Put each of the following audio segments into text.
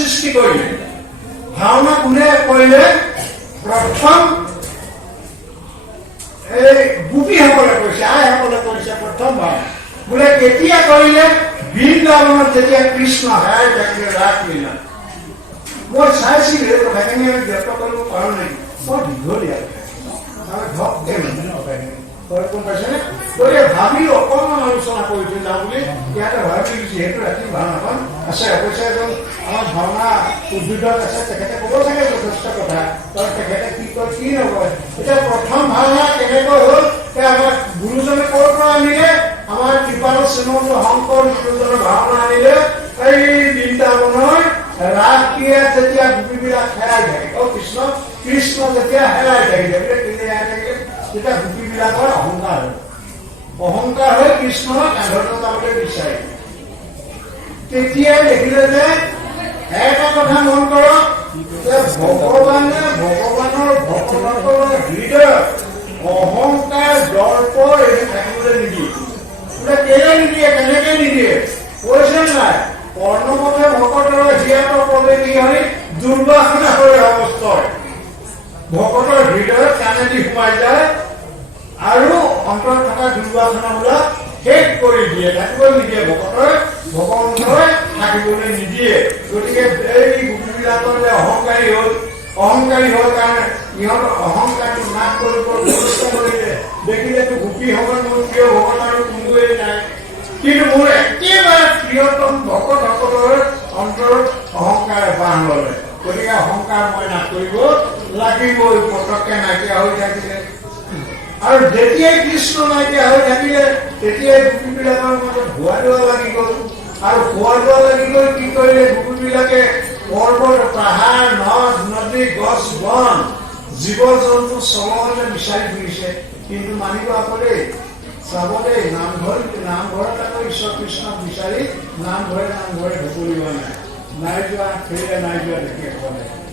সৃষ্টি কৰিলে ভাওনা কোনে কৰিলে প্ৰথম এই গোপীসকলে কৰিছে আইসকলে কৰিছে প্ৰথম ভাওনা বোলে কেতিয়া কৰিলে বৃন্দাবনত যেতিয়া কৃষ্ণ হেৰাই থাকিলে ৰাসলীলা মই চাইছিলো এই কথাখিনি আমি ব্যক্ত কৰিব পাৰো নেকি বৰ দীঘলীয়া ভাবিলো অকণমান আলোচনা কৰি থৈ যাওঁ বুলি ইয়াতে ভাবিলো যিহেতু ৰাতি ভাওনাখন আছে অৱশ্যে এজন আমাৰ ভাওনা উদ্যোগত আছে তেখেতে ক'ব চাগে যথেষ্ট কথা তেখেতে কি কয় কি নকয় এতিয়া প্ৰথম ভাওনা কেনেকৈ হ'ল আমাৰ গুৰুজনে ক'ৰ পৰা আনিলে আমাৰ কৃপাল শ্ৰীমন্ত শংকৰ গুৰুজনে ভাওনা আনিলে এই বৃন্দাবনৰ ৰাসক্ৰিয়াত যেতিয়া গোপীবিলাক হেৰাই থাকে কৃষ্ণ কৃষ্ণ যেতিয়া হেৰাই থাকিলে তেতিয়া গোপীবিলাকৰ অহংকাৰ হৈ কৃষ্ণৰ কান্ধত যাবলৈ বিচাৰে তেতিয়াই দেখিলে যে এটা কথা মন কৰক যে ভগৱানে ভগৱানৰ ভক্তসকলৰ হৃদয়ত অহংকাৰ দৰ্প এৰি থাকিবলৈ নিদিয়ে বোলে কেলে নিদিয়ে কেনেকে নিদিয়ে কৈছে নাই কৰ্ণপথে ভকতৰ জীয়াতৰ পদে কি হয় দুৰ্বাসনা হৈ অৱস্থায় ভকতৰ হৃদয়ত কাণেদি সোমাই যায় আৰু অন্তৰত থকা দুৰ্বাসনাবিলাক শেষ কৰি দিয়ে থাকিব নিদিয়ে ভকতৰ ভগৱানলৈ থাকিবলৈ নিদিয়ে গতিকে এই গোপীবিলাকৰ যে অহংকাৰী হ'ল কাৰণে ইহঁতৰ অহংকাৰটো নাশ কৰিব ব্যৱস্থা কৰিলে দেখিলেতো গোপীসকল মোৰ প্ৰিয় ভকত আৰু কোনোৱেই নাই কিন্তু মোৰ একেবাৰে প্ৰিয়তম ভকতসকলৰ অন্তৰত অহংকাৰ বাহ ল'লে গতিকে অহংকাৰ মই নাশ কৰিব লাগিবই পটককে নাইকিয়া হৈ থাকিলে আৰু যেতিয়াই কৃষ্ণ নাইকিয়া হৈ থাকিলে তেতিয়াই গোপীবিলাকৰ মাজত ভুৱা দোৱা লাগি গ'ল আৰু ভুৱা দোৱা লাগি গ'ল কি কৰিলে গোপীবিলাকে পৰ্বত পাহাৰ নদ নদী গছ বন জীৱ জন্তু চবতে বিচাৰি ফুৰিছে কিন্তু মানিব আপুনি চাব দেই নামঘৰত আকৌ ঈশ্বৰ কৃষ্ণক বিচাৰি নামঘৰে ঢুকুৰিব নাই যোৱা ফেৰিলে নাই যোৱা দেখি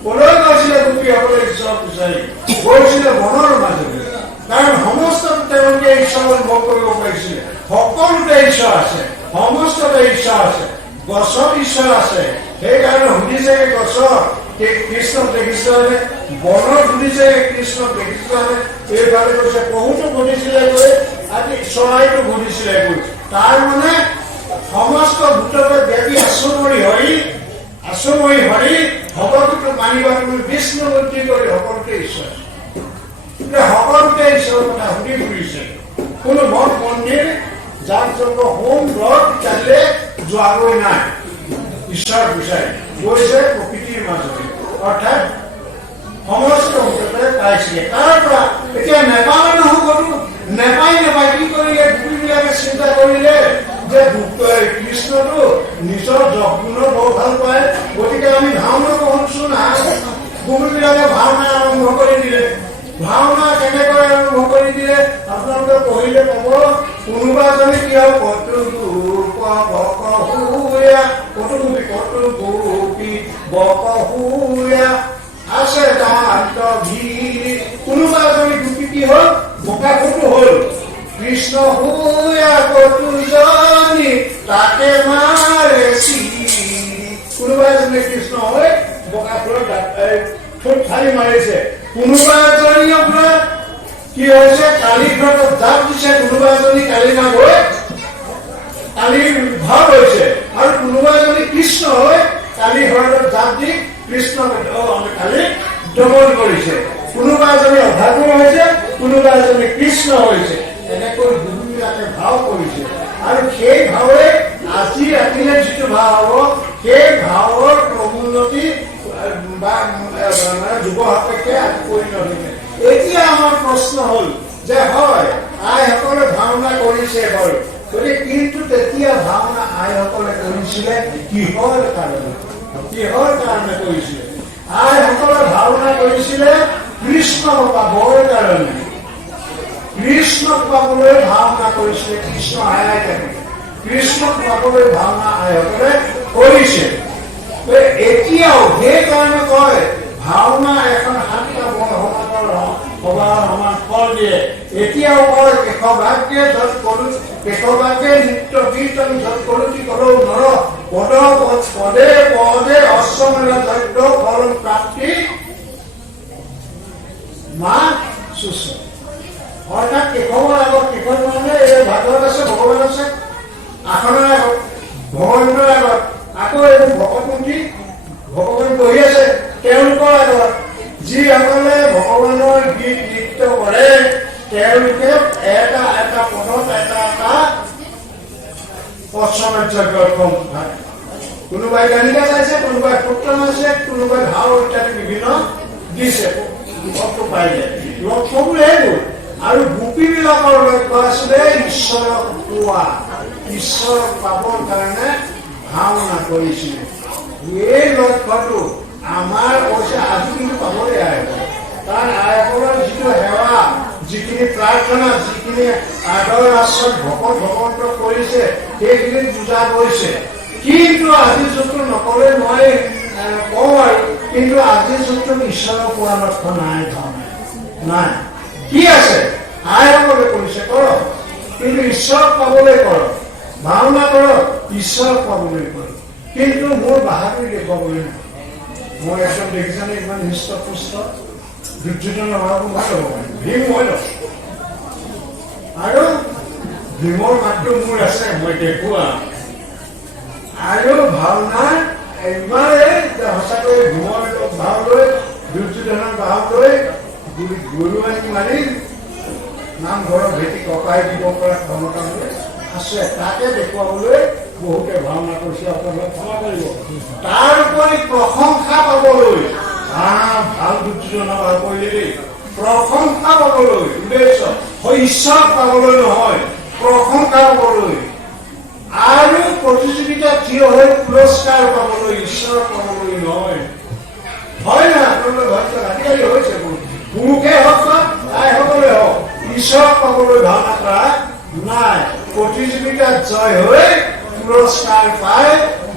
কলৈ গৈছিলে গোপীসকলে ঈশ্বৰক বিচাৰি গৈছিলে বনৰ মাজলৈ কাৰণ সমস্ত তেওঁলোকে ঈশ্বৰ অনুভৱ কৰিব পাৰিছিলে সকলোতে ঈশ্বৰ আছে সমস্ততে ঈশ্বৰ আছে গছত ঈশ্বৰ আছে সেইকাৰণে সুধিছে গছৰ কৃষ্ণক দেখিছিলে বনত সুধিছে কৃষ্ণক দেখিছিলে এইফালে কৈছে বহুতো ঘটিছিলে গৈ আজি চৰাইটো ঘটিছিলে গৈ তাৰ মানে সমস্ত ভূতকে ব্যাপী আচমৰি হৰি সকলোকে মানিবা তুমি বিষ্ণু বুদ্ধি কৰি সকলোকে ঈশ্বৰ সকলোকে ঈশ্বৰৰ কথা সুধি ফুৰিছে কোনো মঠ মন্দিৰ যাক যজ্ঞ হোম ব্ৰত ইত্যাদিৰে যোৱাগৈ নাই ঈশ্বৰ বিচাৰি গৈছে প্ৰকৃতিৰ মাজতে অৰ্থাৎ সমস্ত মুঠতে পাইছিলে তাৰ পৰা এতিয়া নেপালে নহ'বতো নেপাই কি কৰিলে গোপীবিলাকে চিন্তা কৰিলে যে কৃষ্ণটো নিজৰ যজ্ঞৰ বৰ ভাল পায় গতিকে আমি ভাওনা কওঁচোন গোপীবিলাকে ভাওনা আৰম্ভ কৰি দিলে ভাওনা কেনেকৈ আৰম্ভ কৰি দিলে আপোনালোকে পঢ়িলে পাব কোনোবা এজনে কি হ'ল কটু গোপী বকহুয়া আছে দান্ত ভিৰ কোনোবা এজনী গোপী কি হ'ল বোকাখুটো হ'ল কৃষ্ণ হুয়া কটুজনী তাকে মাৰে কোনোবা এজনী কৃষ্ণ হৈ বোকাখুৰত ঠোঁট ফালি মাৰিছে কোনোবা এজনী আপোনাৰ কি হৈছে কালী ঘৰত জাপ দিছে কোনোবা এজনী কালী নাগ হৈ কালীৰ ভাৱ হৈছে আৰু কোনোবা এজনী কৃষ্ণ হৈ কালী ঘৰত জাপ দি কৃষ্ণ কালী দমন কৰিছে কোনোবা এজনী অভাগ্য হৈছে কোনোবা এজনী কৃষ্ণ হৈছে এনেকৈ গুৰুবিলাকে ভাৱ কৰিছে আৰু সেই ভাৱে আজি ৰাতিলে যিটো ভাৱ হ'ব সেই ভাৱৰ প্ৰমোন্নতি বা যুৱ সাপেক্ষে পৰিণতি এতিয়া আমাৰ প্ৰশ্ন হ'ল যে হয় আইসকলে ভাওনা কৰিছে বাৰু গতিকে কিন্তু তেতিয়া ভাওনা আইসকলে কৰিছিলে কিহৰ কাৰণে কৰিছিলে আইসকলে ভাওনা কৰিছিলে কৃষ্ণক পাবৰ কাৰণে কৃষ্ণক পাবলৈ ভাওনা কৰিছিলে কৃষ্ণ আই থাকে কৃষ্ণক পাবলৈ ভাওনা আইসকলে কৰিছে এতিয়াও সেইকাৰণে কয় ভাওনা এখন সাতটা বৰ্ণ সমাজৰ সবাৰ সমান ফল দিয়ে। এতিয়াও কয় কেশৱাকে যত কৰো কেশৱাকে নিত্য গীত আমি যত কৰো কি কৰো নৰ পদ পদে পদে অশ্বমেধ যজ্ঞ ফল প্ৰাপ্তি মা সুচ। অৰ্থাৎ কেশৱৰ আগত কেশৱ মানে এই ভাগৱত আছে ভগৱান আছে আসনৰ আগত ভগৱানৰ আগত আকৌ এইবোৰ ভকতমুখী ভগৱান বহি আছে তেওঁলোকৰ আগত যিসকলে ভগৱানৰ গীত নৃত্য কৰে তেওঁলোকে এটা এটা পদত এটা এটা অশ্বমেধ যজ্ঞৰ ফল পায়। কোনোবাই গানিকা চাইছে কোনোবাই সূত্ৰ মাৰিছে কোনোবাই ভাও ইত্যাদি বিভিন্ন দিছে লক্ষ্য পাই যায়। লক্ষ্যবোৰ এইবোৰ আৰু গোপীবিলাকৰ লক্ষ্য আছিলে ঈশ্বৰক পোৱা ঈশ্বৰক পাবৰ কাৰণে ভাওনা কৰিছিলে। এই লক্ষ্যটো আমাৰ অৱশ্যে আজি কিন্তু পাবলৈ আহিব কাৰণ আইসকলৰ যিটো সেৱা যিখিনি প্ৰাৰ্থনা যিখিনি আদৰ আশ্ৰয় ভকত ভগৱন্ত কৰিছে সেইখিনি বুজা গৈছে। কিন্তু আজিৰ যুগটো নকলে মই কওঁ আৰু কিন্তু আজিৰ যুগটোত ঈশ্বৰৰ পোৱা লক্ষ্য নাই ভাওনা নাই। কি আছে আইসকলে কৰিছে কৰক কিন্তু ঈশ্বৰক পাবলৈ কৰক ভাওনা কৰক ঈশ্বৰক পাবলৈ কৰক কিন্তু মোৰ বাহাদুৰি দেখুৱাবলৈ নহয়। মই একদম দেখিছানে ইমান হৃষ্টপুষ্ট দুৰ্যোধনৰ ভাৱো ভাল হ'ব পাৰে ভীম হৈ লওক আৰু ভীমৰ মাতটো মোৰ আছে মই দেখুৱা আৰু ভাওনাৰ ইমানে সঁচাকৈ ভীমৰ ভাও লৈ দুৰ্যোধনৰ ভাও লৈ গুৰু আনি মাৰি নামঘৰৰ ভেটি ককাই দিব পৰা ক্ষমতা আছে তাকে দেখুৱাবলৈ বহুতে ভাওনা কৰিছে আপোনালোকে ক্ষমা কৰিব। তাৰ উপৰি প্ৰশংসা পাবলৈ ভাল দুৰ্যোধনৰ ভাও কৰিলে দেই প্ৰশংসা পাবলৈ উদ্দেশ্য ঈশ্বৰক পাবলৈ নহয় প্ৰশংসা পাবলৈ আৰু প্ৰতিযোগিতা থিয় হৈ পুৰস্কাৰ পাবলৈ ঈশ্বৰক পাবলৈ নহয়। হয় না আপোনালোকে ভাবিছে আজিকালি হৈছে পুৰুষে হওক বা আইসকলে হওক ঈশ্বৰক পাবলৈ ভাওনা কৰা নাই প্ৰতিযোগিতাত জয় হৈ পুৰস্কাৰ পাই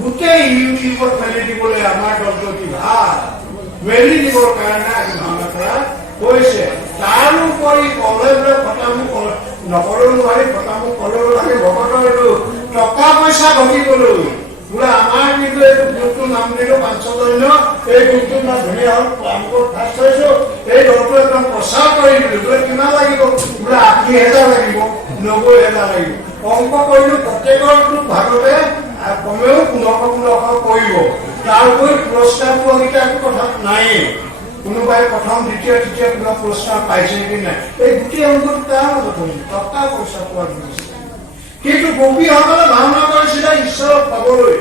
গোটেই ইউটিউবত মেলি দিবলৈ আমাৰ দলটো কি ভাল মেলি দিবৰ কাৰণে আজি ভাওনা কৰা হৈছে। তাৰোপৰি কলেজলৈ ফটামুখ নকলেও নোৱাৰি ফটামুখ কলেও লাগে ভকতৰ টকা পইচা ঘটিবলৈ বোলে আমাৰ কিন্তু এইটো গ্ৰুপটোৰ নাম দিলো পাঞ্চজন্য এই গ্ৰুপটোৰ নাম ধুনীয়া হ'ল আমুকত ফাৰ্ষ্ট হৈছো এই দলটো একদম প্ৰচাৰ কৰি দিলো বোলে কিমান লাগিব বোলে 80,000 লাগিব 90,000 লাগিব অংক কৰিলো প্ৰত্যেকৰটো ভাগতে কমেও 1500 কৰিব। তাৰোপৰি পুৰস্কাৰ পোৱাকেইটা কথা নাই কোনোবাই প্ৰথম দ্বিতীয় তৃতীয় কিবা পুৰস্কাৰ পাইছে নেকি নাই এই গোটেই অংকটো তাৰ মাজত টকা পইচা পোৱা গৈছে। কিন্তু গোপীসকলে ভাওনা কৰিছিলে ঈশ্বৰক পাবলৈ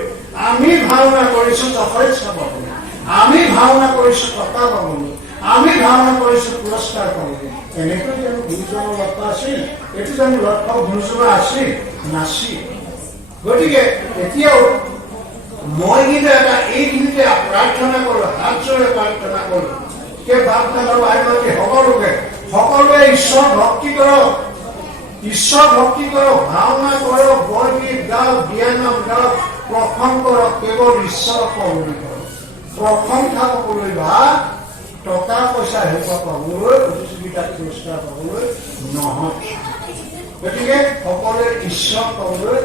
আমি ভাওনা কৰিছো টকা পাবলৈ আমি ভাওনা কৰিছো টকা পাবলৈ আমি ভাওনা কৰিছো পুৰস্কাৰ পাবলৈ। এনেকৈ জানো গুৰুজনৰ লক্ষ্য আছিল এইটো জানো লক্ষ্য গুৰুজনৰ আছিল নাছিল। গতিকে এতিয়াও মই কিন্তু এটা এইখিনিতে প্ৰাৰ্থনা কৰো হাতযোৰে প্ৰাৰ্থনা কৰো সেই প্ৰাৰ্থনা আইমাতি সকলোৱে ঈশ্বৰ ভক্তি কৰক ঈশ্বৰ ভক্তি কৰক ভাওনা কৰক বৰগীত গাওক বিয়ানাম গাওক প্ৰসংগ কৰক কেৱল ঈশ্বৰক পাবলৈ কৰক প্ৰশংসা পাবলৈ বা টকা পইচা হেঁপা পাবলৈ প্ৰতিযোগিতাত পুৰস্কাৰ পাবলৈ নহয়। গতিকে সকলোৱে ঈশ্বৰ পাবলৈ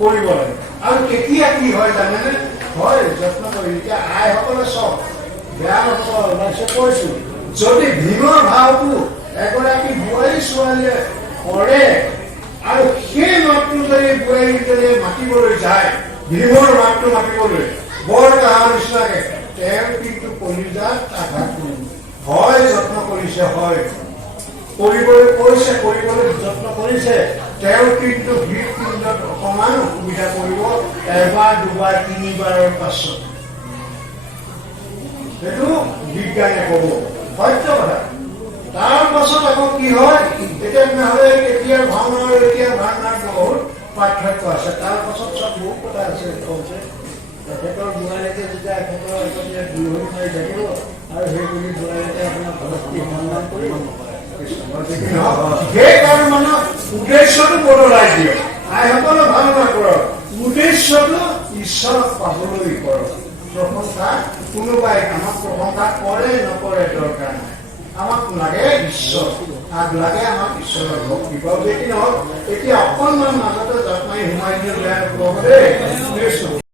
কৰিব লাগে আৰু কেতিয়া কি হয় জানেনে হয় যত্ন কৰি এতিয়া আইসকলে চব বেয়া নকল ওলাইছে কৈছো যদি ভীমৰ ভাওটো এগৰাকী বোৱাৰী ছোৱালীয়ে কৰে আৰু সেই মাতটো যদি বোৱাৰীজনীয়ে মাতিবলৈ যায় ভীমৰ মাতটো মাতিবলৈ বৰ কাহাৰ নিচিনাকে তেওঁ কিন্তু কলিজাত আঘাত কৰিব হয় যত্ন কৰিছে হয় কৰিবলৈ কৈছে কৰিবলৈ যত্ন কৰিছে তেওঁ কিন্তু হৃদপিণ্ডত অকমান অসুবিধা কৰিব এবাৰ দুবাৰ তিনিবাৰৰ পাছত সেইটো বিজ্ঞানে ক'ব সত্য কথা। তাৰ পাছত আকৌ কি হয় এতিয়া নহ'লে এতিয়া ভাওনাৰ এতিয়া ভাওনাৰ বহুত পাৰ্থক্য আছে তাৰ পাছত চব বহুত কথা আছে তেখেতৰ বোৱাৰীকে যেতিয়া এখেতৰ এজনীয়ে দুই মাৰি থাকিব আৰু সেই বুলি বোৱাৰীকে আপোনাৰ ভক্তি সন্ধান কৰিব সেইকাৰণে মানে উদ্দেশ্যটো বদলাই দিয়ে আইসকলে ভাওনা কৰক উদ্দেশ্যটো ঈশ্বৰক পাবলৈ কৰক প্ৰশংসা কোনোবাই আমাক প্ৰশংসা কৰে নকৰে দৰকাৰ নাই আমাক লাগে ঈশ্বৰ আৰু লাগে আমাক ঈশ্বৰৰ ভক্তি বাৰু বেছি নহওক এতিয়া অকণমান মাজতে জাপ মাৰি সোমাই দিলে বেয়া হ'ব দেই